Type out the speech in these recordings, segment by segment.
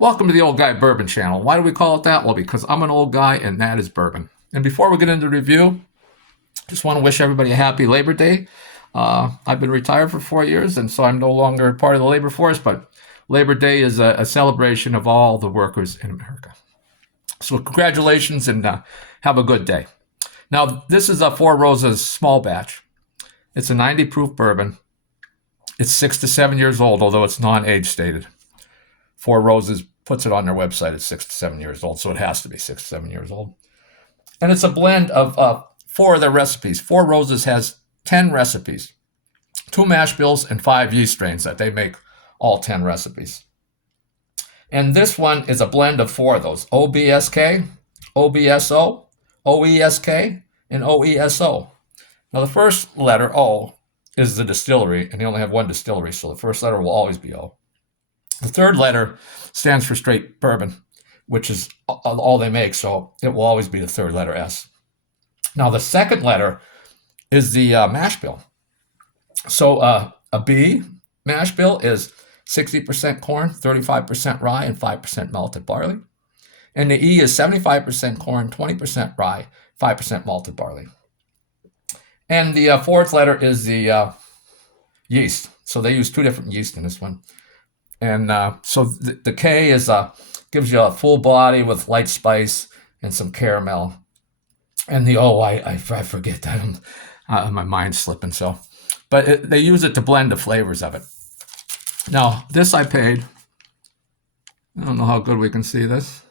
Welcome to the Old Guy Bourbon Channel. Why do we call it that? Well, because I'm an old guy and that is bourbon. And before we get into the review, just want to wish everybody a happy Labor Day. I've been retired for 4 years, and so I'm no longer part of the labor force, but Labor Day is a celebration of all the workers in America. So congratulations and have a good day. Now, this is a Four Roses small batch. It's a 90 proof bourbon. It's 6 to 7 years old, although it's non-age stated. Four Roses puts it on their website at 6 to 7 years old, so it has to be 6 to 7 years old. And it's a blend of four of their recipes. Four Roses has 10 recipes, 2 mash bills, and 5 yeast strains that they make all 10 recipes. And this one is a blend of 4 of those: OBSK, OBSO, OESK, and OESO. Now, the first letter, O, is the distillery, and they only have one distillery, so the first letter will always be O. The third letter stands for straight bourbon, which is all they make, so it will always be the third letter S. Now, the second letter is the mash bill. So a B mash bill is 60% corn, 35% rye, and 5% malted barley. And the E is 75% corn, 20% rye, 5% malted barley. And the fourth letter is the yeast. So they use 2 different yeast in this one. And so the K is gives you a full body with light spice and some caramel. And the O, I forget that. My mind's slipping. So, but they use it to blend the flavors of it. Now, this I paid. I don't know how good we can see this.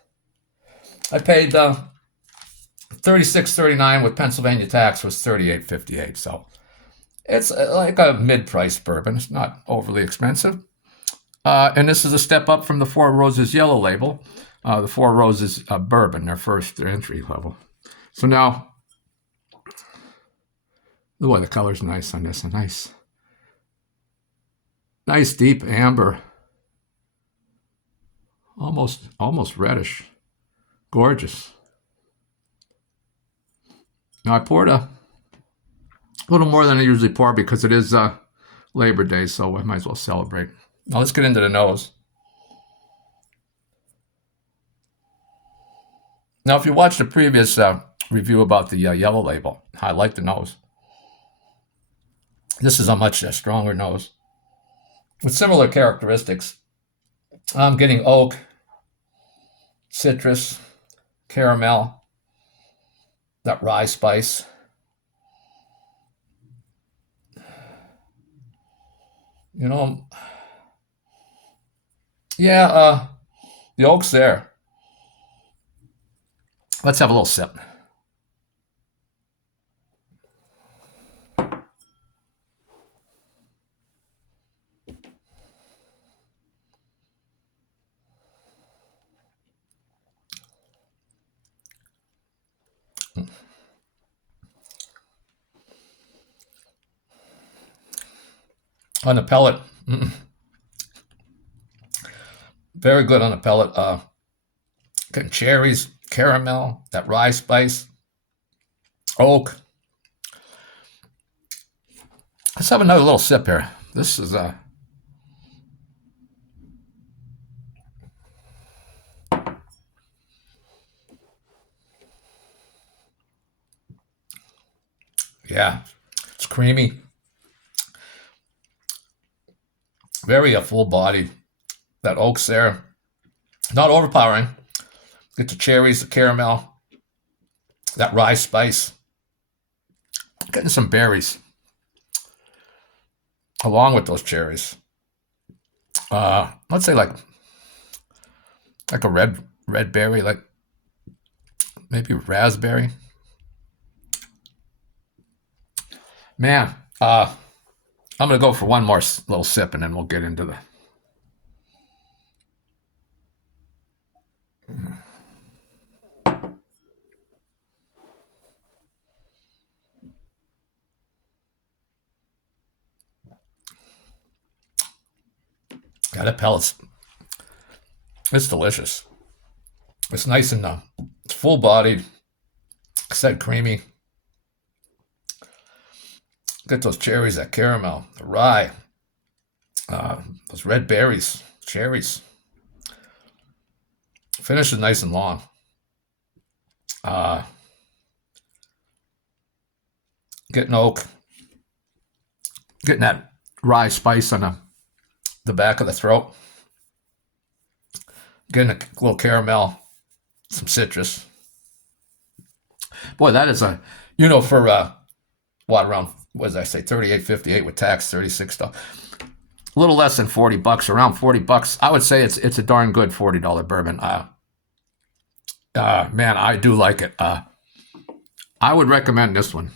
I paid $36.39 with Pennsylvania tax was $38.58. So it's like a mid-price bourbon. It's not overly expensive. And this is a step up from the Four Roses yellow label, the Four Roses bourbon, their entry level. So now, boy, the color's nice on this. A nice deep amber, almost reddish, gorgeous. Now I poured a little more than I usually pour because it is Labor Day, so I might as well celebrate. Now let's get into the nose. Now, if you watched the previous review about the yellow label, I like the nose. This is a much stronger nose with similar characteristics. I'm getting oak, citrus, caramel, that rye spice. You know, yeah, the oak's there. Let's have a little sip. On the pellet, very good on the pellet. Getting cherries, caramel, that rye spice, oak. Let's have another little sip here. This is yeah, it's creamy, very full body. That oak's there, not overpowering. Get the cherries, the caramel, that rye spice. Getting some berries along with those cherries. Let's say like a red berry, like maybe raspberry. Man, I'm gonna go for one more little sip, and then we'll get into the. Yeah, that pellet's it's delicious. It's nice and it's full bodied, said creamy. Get those cherries, that caramel, the rye, those red berries, cherries. Finish is nice and long. Getting oak, getting that rye spice on the back of the throat, getting a little caramel, some citrus. Boy, that is for around, what did I say, $38.58 with tax, $36. A little less than $40, around $40. I would say it's a darn good $40 bourbon. Man, I do like it. I would recommend this one.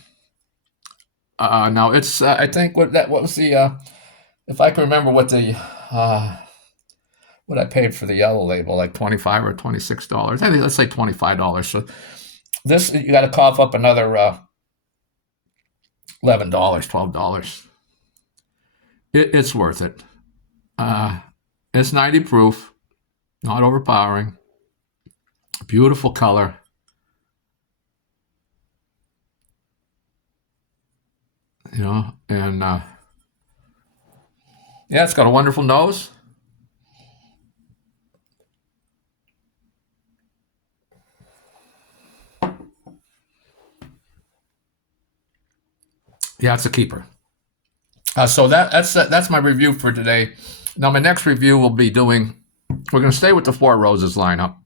Now it's I think what was the if I can remember what I paid for the yellow label, like $25 or $26. I think let's say $25. So this you got to cough up another $11, $12. It's worth it. It's 90 proof, not overpowering. Beautiful color. And yeah, it's got a wonderful nose. Yeah, it's a keeper. So that's my review for today. Now, my next review will be we're going to stay with the Four Roses lineup.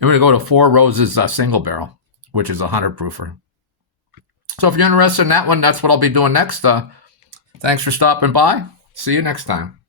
And we're going to go to Four Roses single barrel, which is a 100 proofer. So if you're interested in that one, that's what I'll be doing next. Thanks for stopping by. See you next time.